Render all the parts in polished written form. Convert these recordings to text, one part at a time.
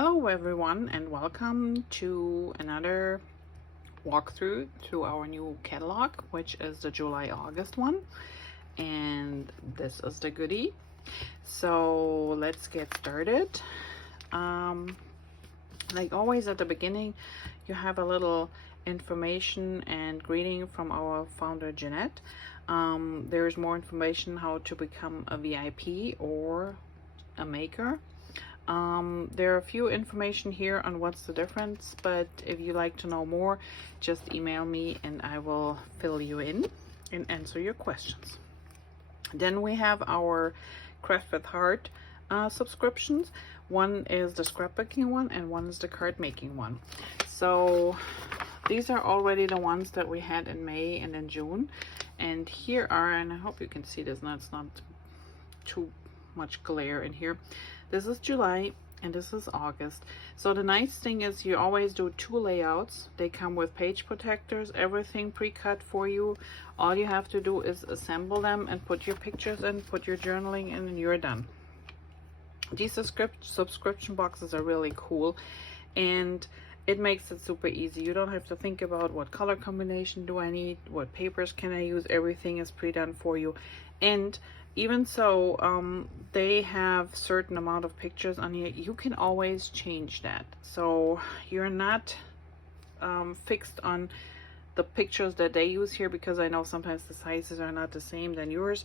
Hello everyone, and welcome to another walkthrough through our new catalog, which is the July-August one, and this is the goodie. So let's get started. Like always at the beginning, you have a little information and greeting from our founder Jeanette. There's more information how to become a VIP or a maker. There are a few information here on what's the difference, but if you like to know more, just email me and I will fill you in and answer your questions. Then we have our Craft with Heart subscriptions. One is the scrapbooking one and one is the card making one. So these are already the ones that we had in May and in June. And here are, and I hope you can see this, now it's not too much glare in here. This is July and this is August. So the nice thing is you always do two layouts. They come with page protectors, everything pre-cut for you. All you have to do is assemble them and put your pictures in, put your journaling in, and you're done. These subscription boxes are really cool and it makes it super easy. You don't have to think about what color combination do I need, what papers can I use. Everything is pre-done for you. And even so, they have certain amount of pictures on here. You can always change that. So you're not fixed on the pictures that they use here, because I know sometimes the sizes are not the same than yours.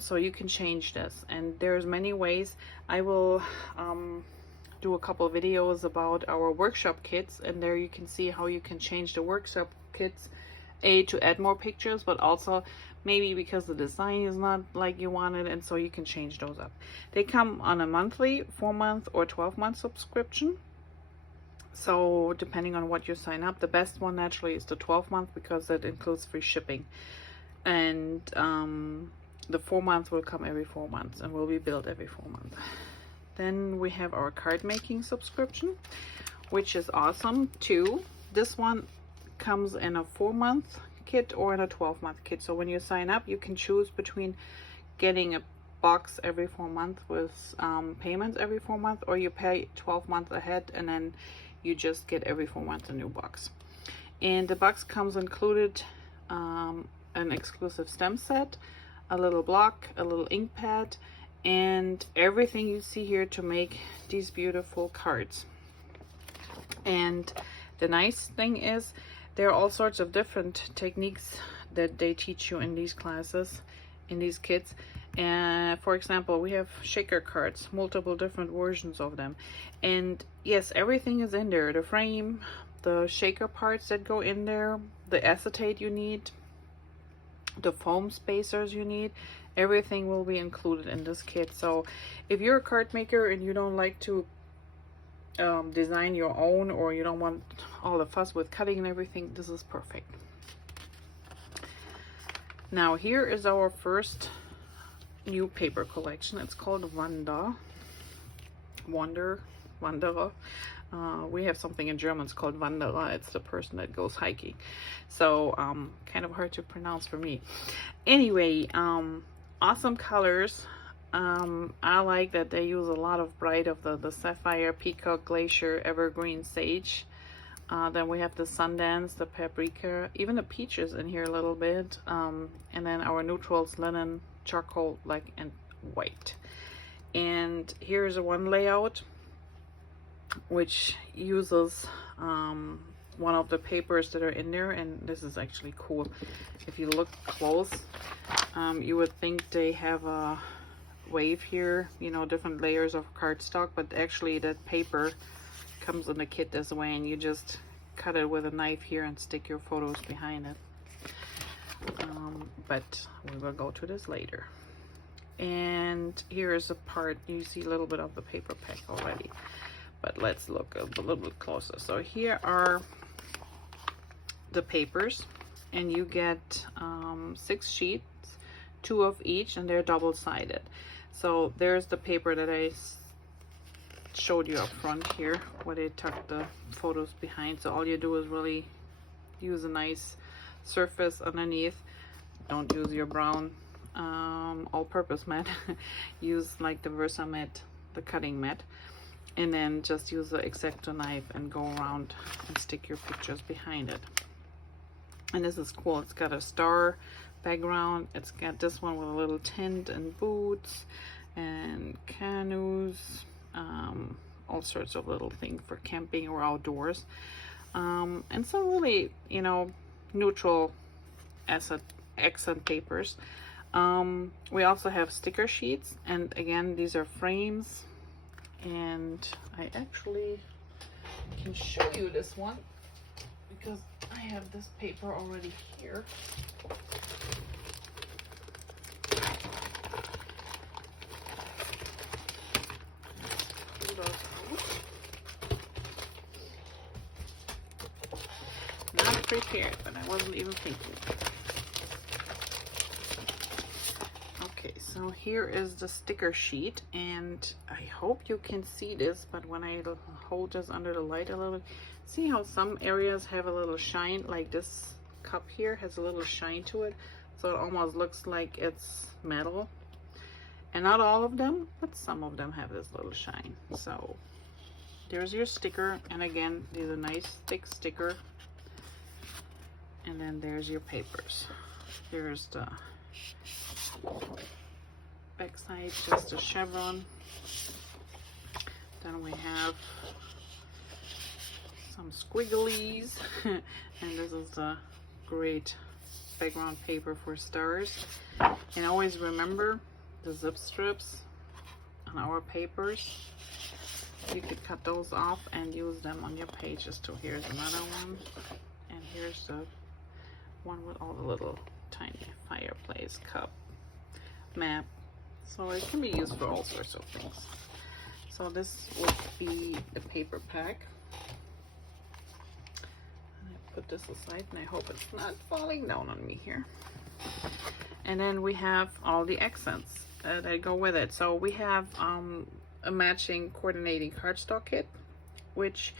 So you can change this, and there's many ways. I will do a couple videos about our workshop kits, and there you can see how you can change the workshop kits to add more pictures, but also maybe because the design is not like you wanted, and so you can change those up. They come on a monthly, 4-month or 12-month subscription. So depending on what you sign up, the best one naturally is the 12-month because that includes free shipping. And the 4-month will come every 4 months and will be billed every 4 months. Then we have our card making subscription, which is awesome too. This one comes in a 4-month kit or in a 12-month kit. So when you sign up, you can choose between getting a box every 4 months with payments every 4 months, or you pay 12 months ahead and then you just get every 4 months a new box. And the box comes included an exclusive stem set, a little block, a little ink pad, and everything you see here to make these beautiful cards. And the nice thing is there are all sorts of different techniques that they teach you in these classes, in these kits. And for example, we have shaker cards, multiple different versions of them. And yes, everything is in there. The frame, the shaker parts that go in there, the acetate you need, the foam spacers you need, everything will be included in this kit. So if you're a card maker and you don't like to design your own, or you don't want all the fuss with cutting and everything, this is perfect. Now here is our first new paper collection. It's called Wanderer. We have something in German, it's called Wanderer. It's the person that goes hiking. So kind of hard to pronounce for me. Anyway, awesome colors. I like that they use a lot of bright of the sapphire, peacock, glacier, evergreen, sage. Then we have the Sundance, the paprika, even the peaches in here a little bit. And then our neutrals, linen, charcoal, black, and white. And here's one layout which uses one of the papers that are in there, and this is actually cool. If you look close, you would think they have a wave here, you know, different layers of cardstock, but actually that paper comes in the kit this way, and you just cut it with a knife here and stick your photos behind it. But we will go to this later. And here is a part, you see a little bit of the paper pack already, but let's look a little bit closer. So here are the papers, and you get 6 sheets, 2 of each, and they're double-sided. So there's the paper that I showed you up front here, where they tuck the photos behind. So all you do is really use a nice surface underneath. Don't use your brown all-purpose mat. Use like the Versa mat, the cutting mat. and then just use the X-Acto knife and go around and stick your pictures behind it. And this is cool. It's got a star background. It's got this one with a little tent and boots and canoes, all sorts of little things for camping or outdoors, and some really, you know, neutral accent papers. We also have sticker sheets, and again, these are frames, and I actually can show you this one because I have this paper already here. Not prepared, but I wasn't even thinking. Okay, so here is the sticker sheet, and I hope you can see this, but when I hold this under the light a little, see how some areas have a little shine, like this cup here has a little shine to it, so it almost looks like it's metal. And not all of them, but some of them have this little shine. So there's your sticker, and again, these are nice thick sticker. And then there's your papers. Here's the back side, just a chevron. Then we have some squigglies, and this is a great background paper for stars. And always remember the zip strips on our papers. You could cut those off and use them on your pages too. Here's another one, and here's the one with all the little tiny fireplace cup map. So it can be used for all sorts of things. So this would be the paper pack. And I put this aside, and I hope it's not falling down on me here. And then we have all the accents that go with it. So we have a matching coordinating cardstock kit, which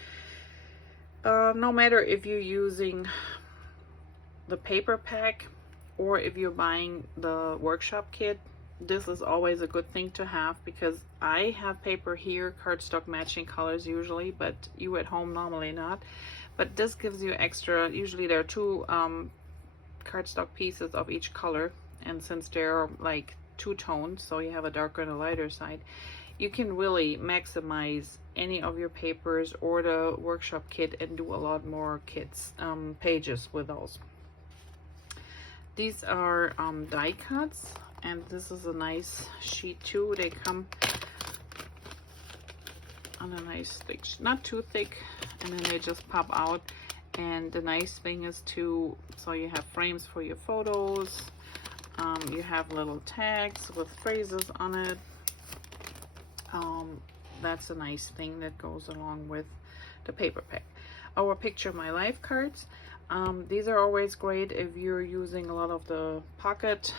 no matter if you're using the paper pack or if you're buying the workshop kit, this is always a good thing to have, because I have paper here, cardstock matching colors usually, but you at home normally not. But this gives you extra. Usually there are two cardstock pieces of each color, and since they're like two tones, so you have a darker and a lighter side, you can really maximize any of your papers or the workshop kit and do a lot more kits pages with those. These are die cuts, and this is a nice sheet too. They come on a nice thick, not too thick, and then they just pop out. And the nice thing is too, so you have frames for your photos, you have little tags with phrases on it. That's a nice thing that goes along with the paper pack. Our Picture My Life cards. These are always great if you're using a lot of the pocket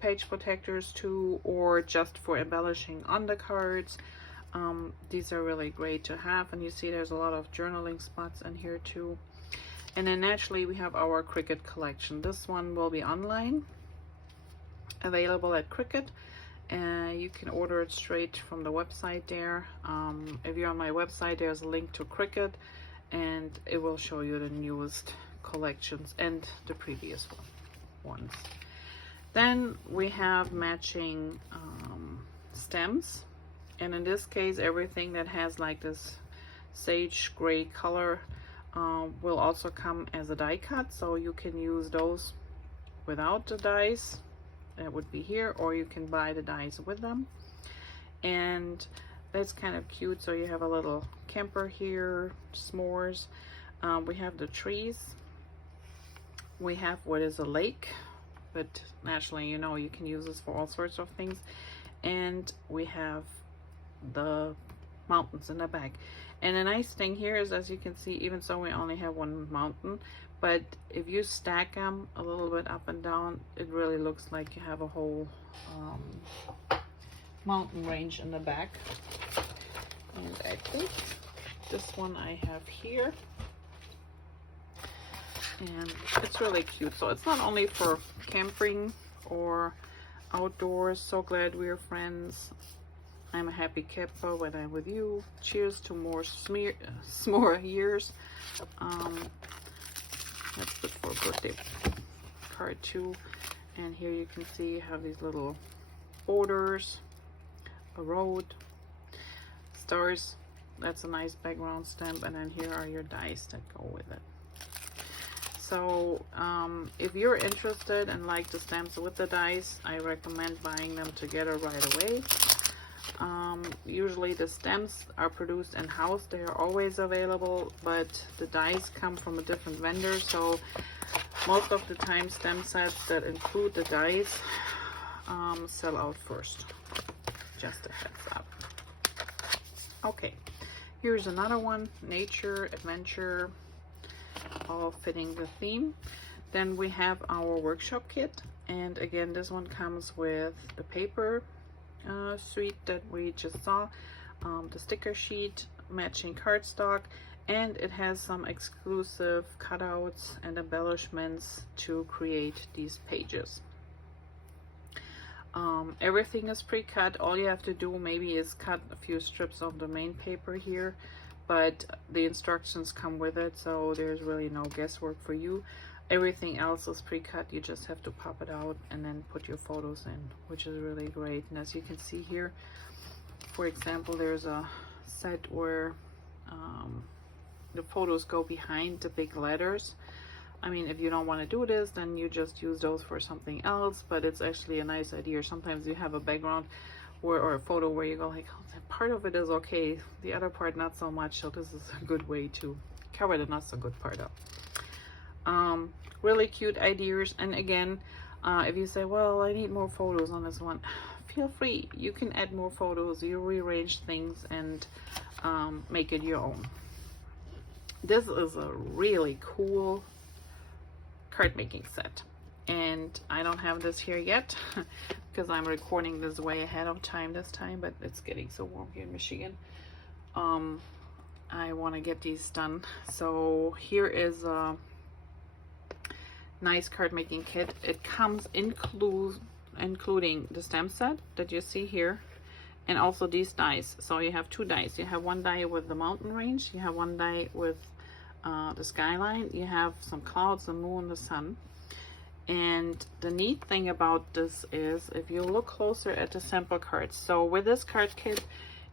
page protectors too, or just for embellishing on the cards. These are really great to have, and you see there's a lot of journaling spots in here too. And then naturally we have our Cricut collection. This one will be online, available at Cricut. You can order it straight from the website there. If you're on my website, there's a link to Cricut, and it will show you the newest collections and the previous ones. Then we have matching stems, and in this case everything that has like this sage gray color will also come as a die cut, so you can use those without the dies. That would be here, or you can buy the dies with them. And that's kind of cute. So you have a little camper here, s'mores. We have the trees. We have what is a lake, but naturally, you know, you can use this for all sorts of things. And we have the mountains in the back. And the nice thing here is, as you can see, even so we only have one mountain, but if you stack them a little bit up and down, it really looks like you have a whole mountain range in the back. And I think this one I have here, and it's really cute. So it's not only for camping or outdoors. So glad we're friends. I'm a happy camper when I'm with you. Cheers to more s'more years. That's good for a birthday card too. And here you can see you have these little borders, a road, stars. That's a nice background stamp. And then here are your dice that go with it. So if you're interested and like the stamps with the dice, I recommend buying them together right away. Usually the stamps are produced in-house. They are always available, but the dice come from a different vendor. So most of the time stamp sets that include the dice sell out first. Just a heads up. Okay, here's another one, nature, adventure, all fitting the theme. Then we have our workshop kit, and again this one comes with the paper suite that we just saw, the sticker sheet, matching cardstock, and it has some exclusive cutouts and embellishments to create these pages. Everything is pre-cut. All you have to do maybe is cut a few strips of the main paper here, but the instructions come with it, so there's really no guesswork for you. Everything else is pre-cut. You just have to pop it out and then put your photos in, which is really great. And as you can see here, for example, there's a set where the photos go behind the big letters. I mean, if you don't want to do this, then you just use those for something else, but it's actually a nice idea. Sometimes you have a background or a photo where you go like, oh, that part of it is okay, the other part not so much, so this is a good way to cover the not so good part up. Really cute ideas. And again, if you say, well, I need more photos on this one, feel free, you can add more photos, you rearrange things and make it your own. This is a really cool card making set, and I don't have this here yet because I'm recording this way ahead of time this time, but it's getting so warm here in Michigan. I want to get these done. So here is a nice card making kit. It comes including the stamp set that you see here, and also these dies. So you have two dies. You have one die with the mountain range, you have one die with the skyline, you have some clouds, the moon, the sun. And the neat thing about this is if you look closer at the sample cards, so with this card kit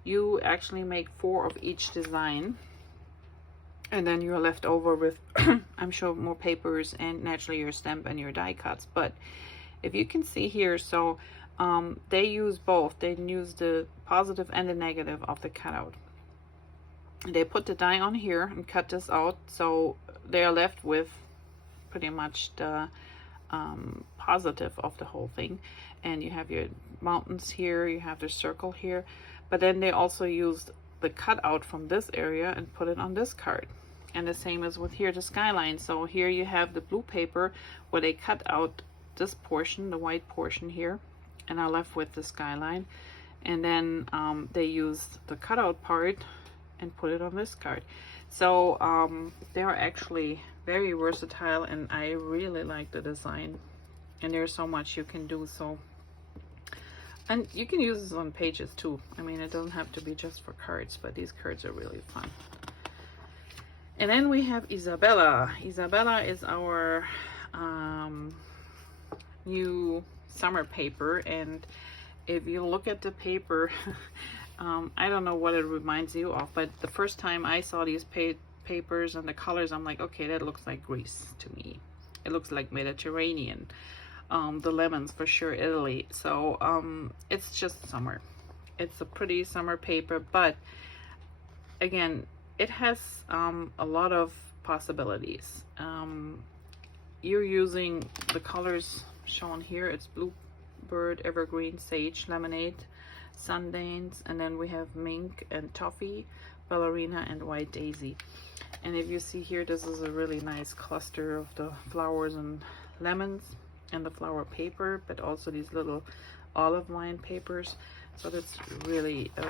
you actually make 4 of each design, and then you're left over with I'm sure more papers and naturally your stamp and your die cuts. But if you can see here, so they use both. They use the positive and the negative of the cutout. They put the die on here and cut this out, so they're left with pretty much the positive of the whole thing. And you have your mountains here, you have the circle here, but then they also used the cutout from this area and put it on this card. And the same as with here, the skyline. So here you have the blue paper where they cut out this portion, the white portion here, and are left with the skyline. And then they used the cutout part and put it on this card. So they are actually very versatile, and I really like the design, and there's so much you can do. So, and you can use this on pages too. I mean, it doesn't have to be just for cards, but these cards are really fun. And then we have Isabella. Isabella is our new summer paper, and if you look at the paper, I don't know what it reminds you of, but the first time I saw these papers and the colors, I'm like, okay, that looks like Greece to me. It looks like Mediterranean. The lemons for sure, Italy. So it's just summer. It's a pretty summer paper, but again, it has a lot of possibilities. You're using the colors shown here. It's bluebird, evergreen, sage, lemonade, Sundance, and then we have mink and toffee, ballerina, and white daisy. And if you see here, this is a really nice cluster of the flowers and lemons and the flower paper, but also these little olive line papers. So that's really a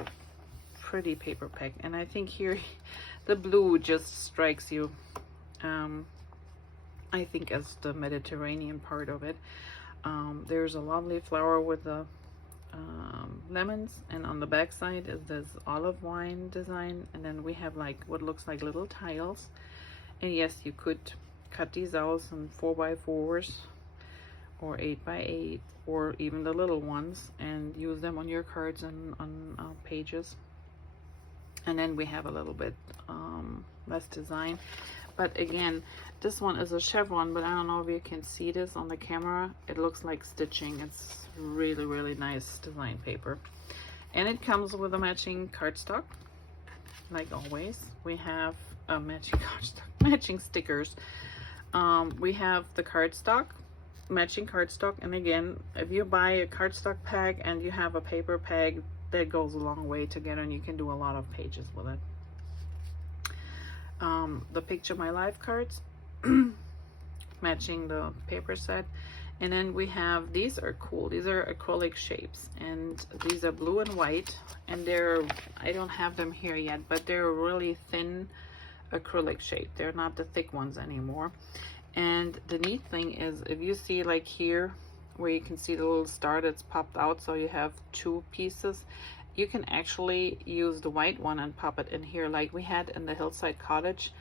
pretty paper pack. And I think here the blue just strikes you, I think, as the Mediterranean part of it. There's a lovely flower with a lemons, and on the back side is this olive wine design, and then we have like what looks like little tiles. And yes, you could cut these out in 4x4s or 8x8 or even the little ones and use them on your cards and on pages. And then we have a little bit less design, but again, this one is a chevron, but I don't know if you can see this on the camera. It looks like stitching. It's really, really nice design paper. And it comes with a matching cardstock. Like always, we have a matching cardstock, matching stickers. We have the cardstock, matching cardstock. And again, if you buy a cardstock pack and you have a paper pack, that goes a long way together, and you can do a lot of pages with it. The Picture My Life cards, matching the paper set. And then we have, these are cool, these are acrylic shapes, and these are blue and white, and they're, I don't have them here yet, but they're really thin acrylic shape. They're not the thick ones anymore. And the neat thing is, if you see like here where you can see the little star that's popped out, so you have two pieces, you can actually use the white one and pop it in here, like we had in the Hillside Cottage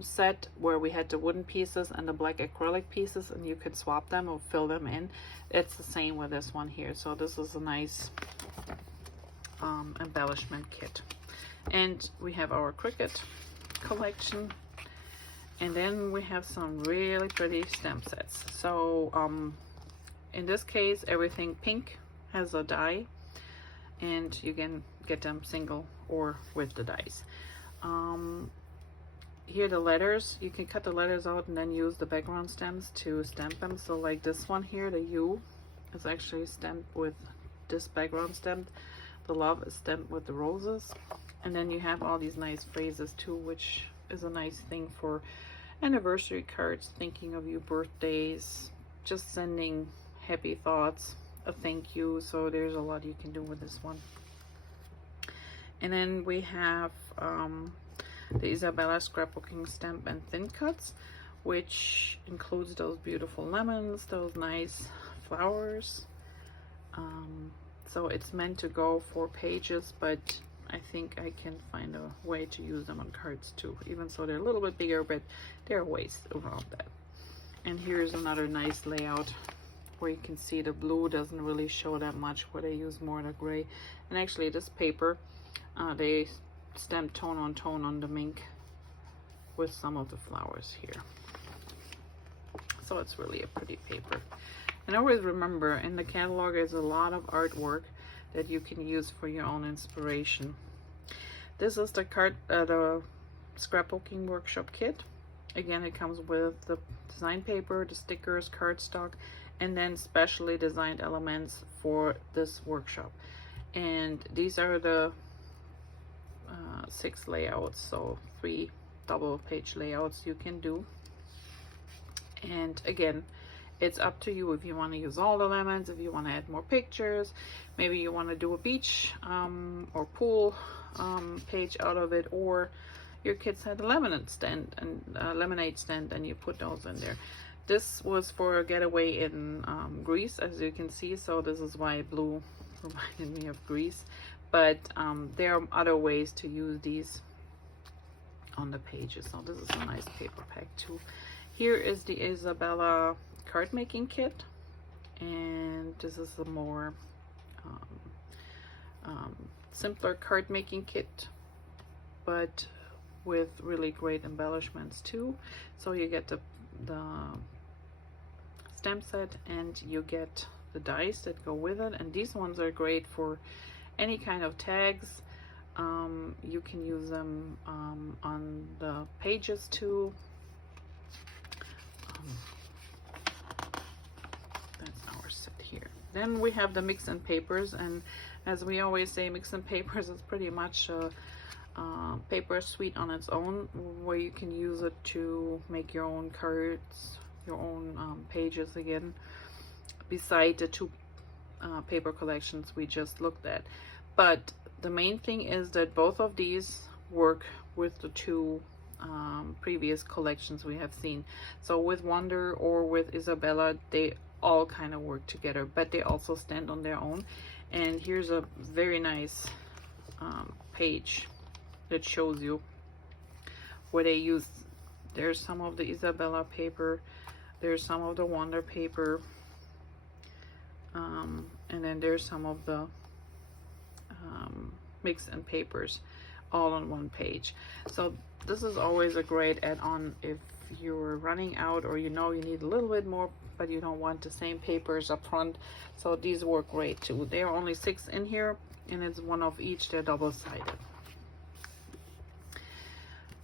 set, where we had the wooden pieces and the black acrylic pieces, and you could swap them or fill them in. It's the same with this one here. So this is a nice embellishment kit. And we have our Cricut collection, and then we have some really pretty stamp sets. So in this case, everything pink has a die, and you can get them single or with the dies. Here the letters, you can cut the letters out and then use the background stamps to stamp them. So like this one here, the U is actually stamped with this background stamp. The love is stamped with the roses. And then you have all these nice phrases too, which is a nice thing for anniversary cards, thinking of you, birthdays, just sending happy thoughts, a thank you. So there's a lot you can do with this one. And then we have the Isabella scrapbooking stamp and thin cuts, which includes those beautiful lemons, those nice flowers. So it's meant to go for pages, but I think I can find a way to use them on cards too, even so they're a little bit bigger, but there are ways around that. And here's another nice layout where you can see the blue doesn't really show that much, where they use more of the gray. And actually this paper, they stamp tone on the mink with some of the flowers here. So it's really a pretty paper. And always remember, in the catalog there's a lot of artwork that you can use for your own inspiration. This is the scrapbooking workshop kit. Again, it comes with the design paper, the stickers, cardstock, and then specially designed elements for this workshop. And these are the 6 layouts, so 3 double page layouts you can do. And again, it's up to you if you want to use all the lemons, if you want to add more pictures, maybe you want to do a beach or pool page out of it, or your kids had a lemonade stand and you put those in there. This was for a getaway in Greece, as you can see, so this is why blue reminded me of Greece. But there are other ways to use these on the pages. So this is a nice paper pack too. Here is the Isabella card making kit, and this is a more simpler card making kit, but with really great embellishments too. So you get the stamp set, and you get the dies that go with it, and these ones are great for any kind of tags. You can use them on the pages too. That's our set here. Then we have the mix and papers, and as we always say, mix and papers is pretty much a paper suite on its own, where you can use it to make your own cards, your own pages again, beside the 2 paper collections we just looked at. But the main thing is that both of these work with the 2 previous collections we have seen. So with Wonder or with Isabella, they all kind of work together, but they also stand on their own. And here's a very nice page that shows you where they use. There's some of the Isabella paper, there's some of the Wonder paper, and then there's some of the mix and papers all on one page. So this is always a great add-on if you're running out, or you know you need a little bit more but you don't want the same papers up front. So these work great too. There are only 6 in here, and it's one of each. They're double-sided.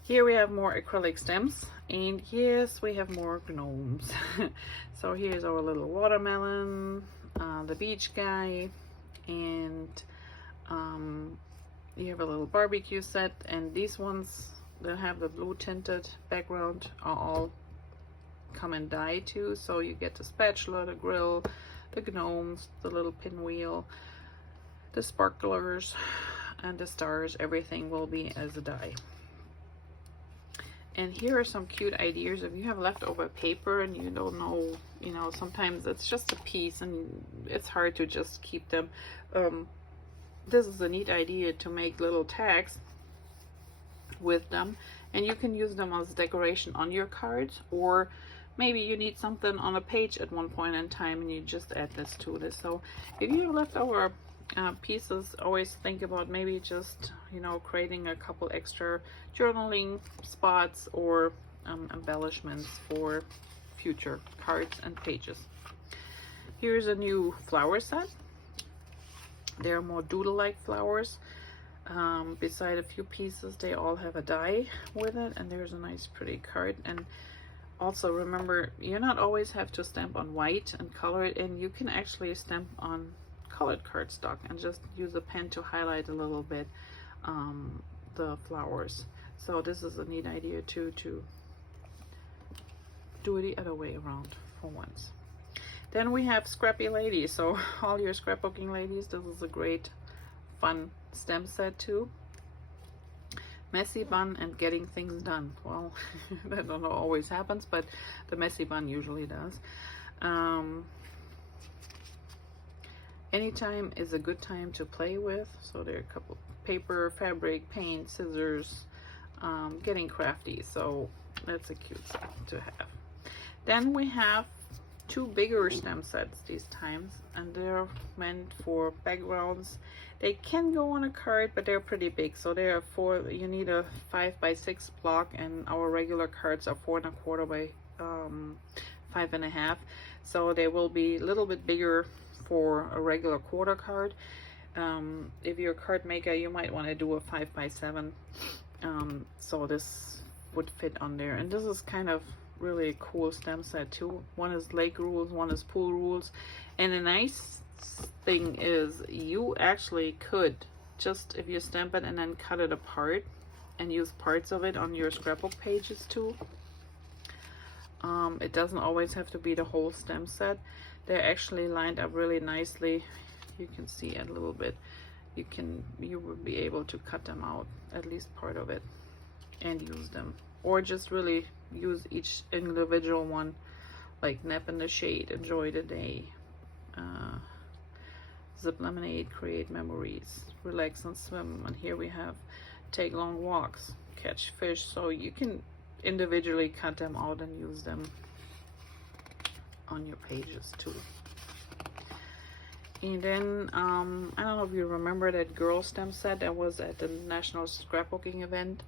Here we have more acrylic stems, and yes, we have more gnomes. So here's our little watermelon, the beach guy, and you have a little barbecue set, and these ones that have the blue tinted background are all come and die too. So you get the spatula, the grill, the gnomes, the little pinwheel, the sparklers, and the stars. Everything will be as a die. And here are some cute ideas. If you have leftover paper and you don't know, you know, sometimes it's just a piece and it's hard to just keep them. This is a neat idea to make little tags with them, and you can use them as decoration on your cards, or maybe you need something on a page at one point in time and you just add this to this. So if you have leftover pieces, always think about maybe just, you know, creating a couple extra journaling spots or embellishments for future cards and pages. Here's a new flower set. They're more doodle-like flowers. Beside a few pieces, they all have a die with it, and there's a nice pretty card. And also remember, you not always have to stamp on white and color it in. You can actually stamp on colored cardstock and just use a pen to highlight a little bit the flowers. So this is a neat idea too, to do it the other way around for once. Then we have Scrappy Ladies. So all your scrapbooking ladies, this is a great fun stem set too. Messy bun and getting things done. Well, that don't always happens, but the messy bun usually does. Anytime is a good time to play with. So there are a couple paper, fabric, paint, scissors, getting crafty. So that's a cute set to have. Then we have 2 bigger stem sets these times, and they're meant for backgrounds. They can go on a card, but they're pretty big. So they are 4, you need a 5x6 block, and our regular cards are 4 1/4 by 5.5. So they will be a little bit bigger for a regular quarter card. If you're a card maker, you might want to do a 5x7. So this would fit on there. And this is kind of really cool stem set too. One is lake rules, one is pool rules. And the nice thing is you actually could just, if you stamp it and then cut it apart and use parts of it on your scrapbook pages too. It doesn't always have to be the whole stem set. They're actually lined up really nicely. You can see it a little bit. You will be able to cut them out, at least part of it, and use them, or just really use each individual one, like nap in the shade, enjoy the day, zip lemonade, create memories, relax and swim. And here we have take long walks, catch fish. So you can individually cut them out and use them on your pages too. And then I don't know if you remember that girl stem set that was at the National Scrapbooking event.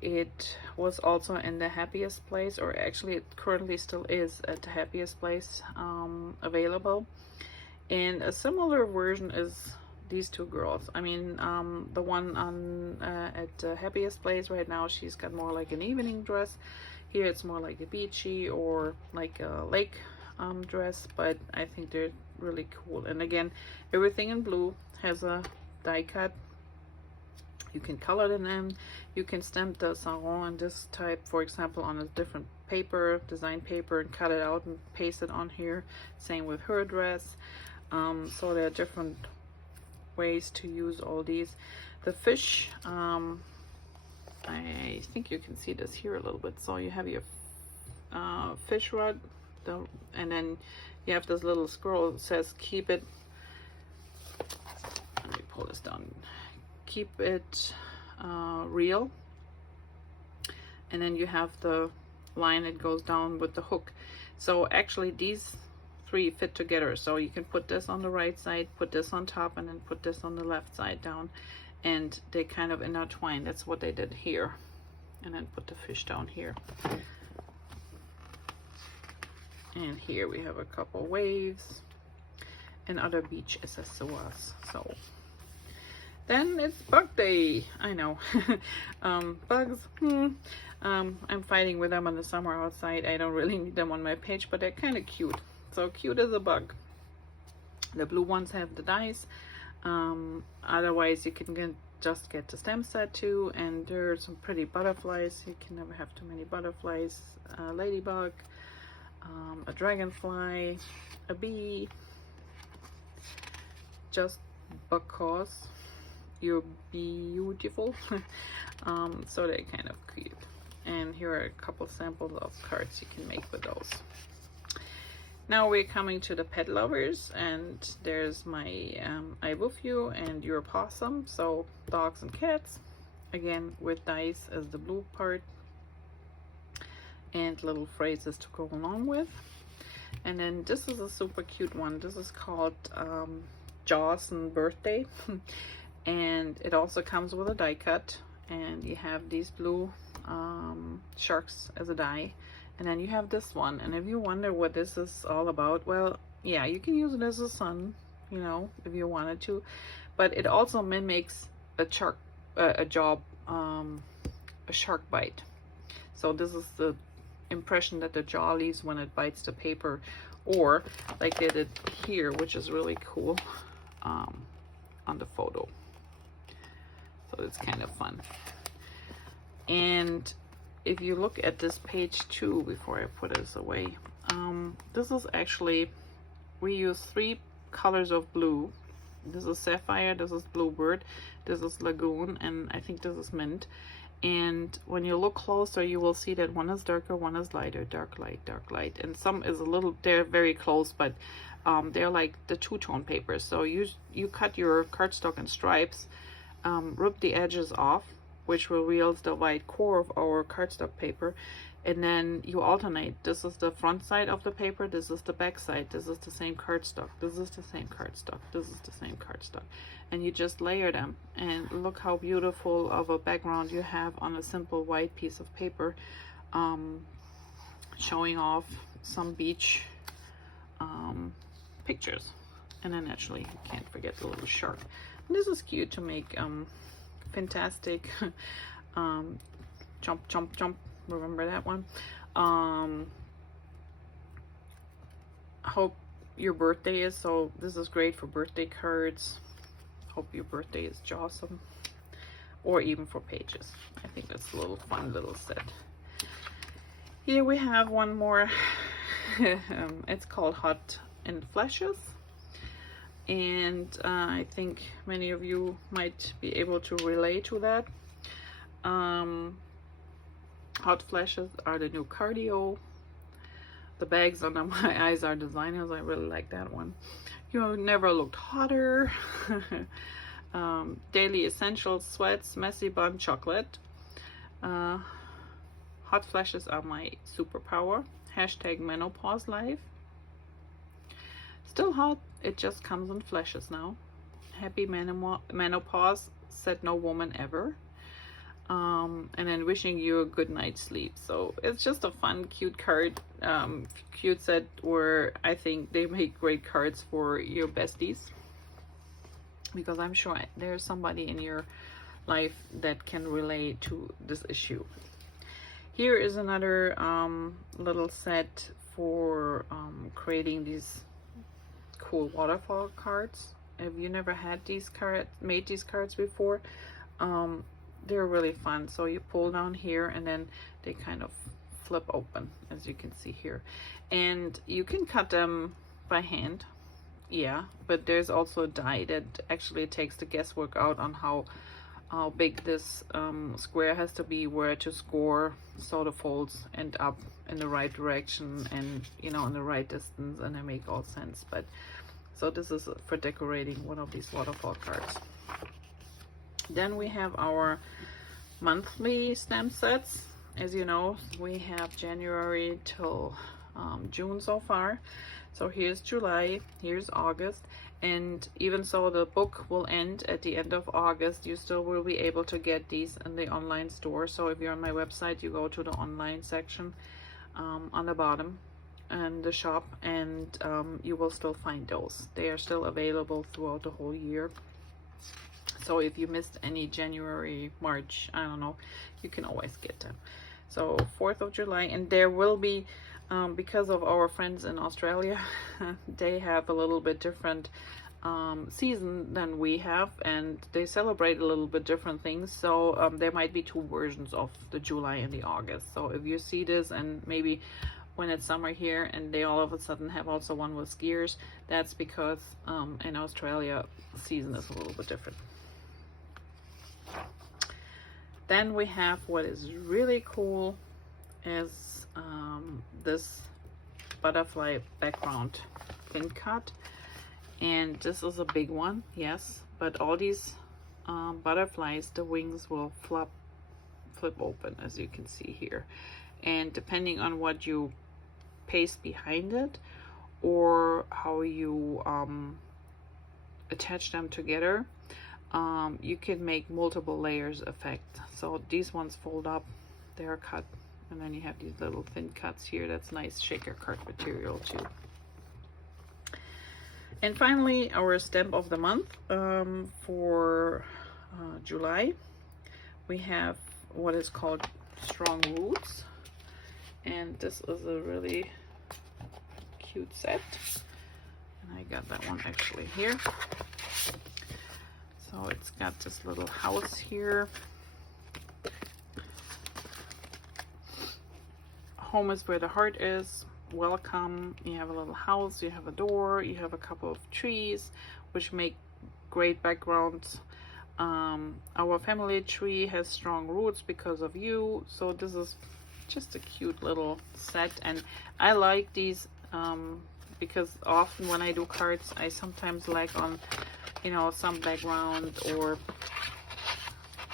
It was also in the Happiest Place, or actually it currently still is at the Happiest Place available. And a similar version is these 2 girls. I mean, the one on at the Happiest Place right now, she's got more like an evening dress. Here it's more like a beachy or like a lake dress, but I think they're really cool. And again, everything in blue, has a die cut. You can color them in. You can stamp the sarong in this type, for example, on a different paper, design paper, and cut it out and paste it on here. Same with her dress. So there are different ways to use all these. The fish, I think you can see this here a little bit. So you have your fish rod, and then you have this little scroll that says keep it pull this down. Keep it real, and then you have the line that goes down with the hook. So actually these three fit together, so you can put this on the right side, put this on top, and then put this on the left side down, and they kind of intertwine. That's what they did here. And then put the fish down here. And here we have a couple waves and other beach accessories. So then it's bug day. I know. Bugs. I'm fighting with them in the summer outside. I don't really need them on my page, but they're kind of cute. So cute as a bug. The blue ones have the dice. Otherwise you can just get the stem set too, and there's some pretty butterflies. You can never have too many butterflies. A ladybug, a dragonfly, a bee, just because you're beautiful. So they're kind of cute. And here are a couple samples of cards you can make with those. Now we're coming to the pet lovers, and there's my I Woof You and your possum, so dogs and cats, again with dice as the blue part, and little phrases to go along with. And then this is a super cute one. This is called Jawson Birthday, and it also comes with a die cut, and you have these blue sharks as a die. And then you have this one, and if you wonder what this is all about, well, yeah, you can use it as a sun, you know, if you wanted to, but it also mimics a shark, a shark bite. So this is the impression that the jaw leaves when it bites the paper, or like they did here, which is really cool on the photo. So it's kind of fun. And if you look at this page too, before I put this away, this is actually, we use 3 colors of blue. This is sapphire, this is bluebird, this is lagoon, and I think this is mint. And when you look closer, you will see that one is darker, one is lighter, dark light, and some is a little, they're very close, but they're like the two-tone papers. So you cut your cardstock in stripes, rip the edges off, which reveals the white core of our cardstock paper, and then you alternate. This is the front side of the paper, this is the back side, this is the same cardstock, this is the same cardstock, this is the same cardstock, and you just layer them, and look how beautiful of a background you have on a simple white piece of paper, showing off some beach pictures. And then naturally you can't forget the little shark. And this is cute to make fantastic jump jump jump, remember that one. Hope your birthday is, so this is great for birthday cards. Hope your birthday is awesome, or even for pages. I think that's a little fun little set. Here we have one more. It's called Hot and Flashes, and I think many of you might be able to relate to that. Hot flashes are the new cardio. The bags under my eyes are designers. I really like that one. You never looked hotter. Daily essentials, sweats, messy bun, chocolate. Hot flashes are my superpower. Hashtag menopause life. Still hot, it just comes in flashes now. Happy menopause, said no woman ever. And then wishing you a good night's sleep. So it's just a fun, cute card, cute set where I think they make great cards for your besties, because I'm sure there's somebody in your life that can relate to this issue. Here is another little set for creating these cool waterfall cards. If you never had these cards, made these cards before, they're really fun. So you pull down here and then they kind of flip open, as you can see here, and you can cut them by hand, yeah, but there's also a die that actually takes the guesswork out on how big this square has to be, where to score so the folds end up in the right direction and, you know, in the right distance, and they make all sense. But so this is for decorating one of these waterfall cards. Then we have our monthly stamp sets. As you know, we have January till June so far. So here's July, here's August, and even so the book will end at the end of August, you still will be able to get these in the online store. So if you're on my website, you go to the online section on the bottom and the shop, and you will still find those. They are still available throughout the whole year. So if you missed any January, March, I don't know, you can always get them. So 4th of July, and there will be, because of our friends in Australia, they have a little bit different season than we have, and they celebrate a little bit different things. So there might be two versions of the July and the August. So if you see this, and maybe when it's summer here and they all of a sudden have also one with skiers, that's because in Australia season is a little bit different. Then we have what is really cool is this butterfly background pin cut, and this is a big one, yes, but all these butterflies, the wings will flip open, as you can see here, and depending on what you paste behind it or how you attach them together, you can make multiple layers effect. So these ones fold up, they're cut, and then you have these little thin cuts here. That's nice shaker card material too. And finally, our stamp of the month for July, we have what is called Strong Roots, and this is a really cute set, and I got that one actually here. So it's got this little house here. Home is where the heart is. Welcome. You have a little house, you have a door, you have a couple of trees, which make great backgrounds. Our family tree has strong roots because of you. So this is just a cute little set, and I like these because often when I do cards, I sometimes like on, you know, some background or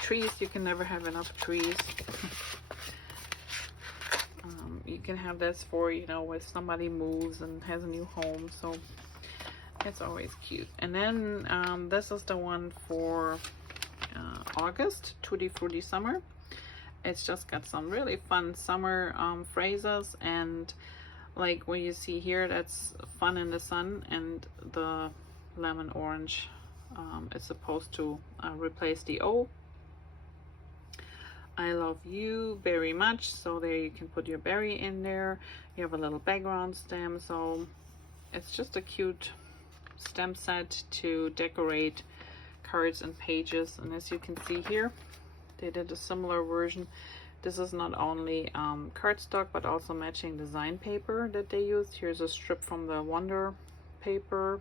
trees. You can never have enough trees. You can have this for, you know, if somebody moves and has a new home, so it's always cute. And then this is the one for August, Tutti Frutti Summer. It's just got some really fun summer phrases, and like what you see here, that's fun in the sun, and the lemon orange is supposed to replace the O. I love you very much. So there you can put your berry in there. You have a little background stamp. So it's just a cute stamp set to decorate cards and pages. And as you can see here, they did a similar version. This is not only cardstock, but also matching design paper that they used. Here's a strip from the Wonder paper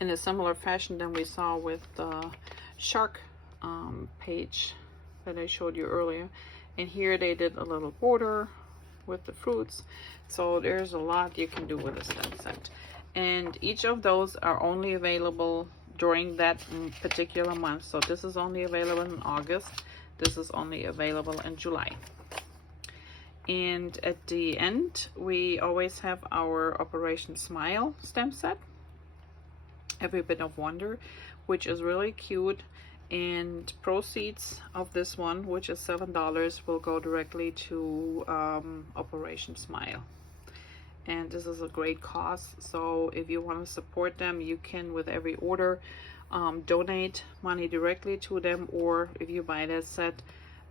in a similar fashion than we saw with the shark page that I showed you earlier. And here they did a little border with the fruits. So there's a lot you can do with a stamp set. And each of those are only available during that particular month. So this is only available in August. This is only available in July. And at the end, we always have our Operation Smile stamp set, Every Bit of Wonder, which is really cute. And proceeds of this one, which is $7, will go directly to Operation Smile. And this is a great cause. So if you want to support them, you can, with every order, donate money directly to them, or if you buy that set,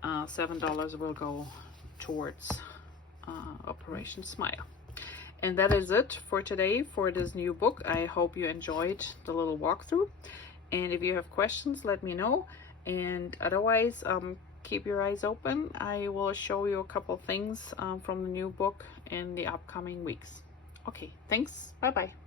$7 will go towards Operation Smile. And that is it for today for this new book. I hope you enjoyed the little walkthrough. And if you have questions, let me know. And otherwise, keep your eyes open. I will show you a couple things from the new book in the upcoming weeks. Okay, thanks. Bye-bye.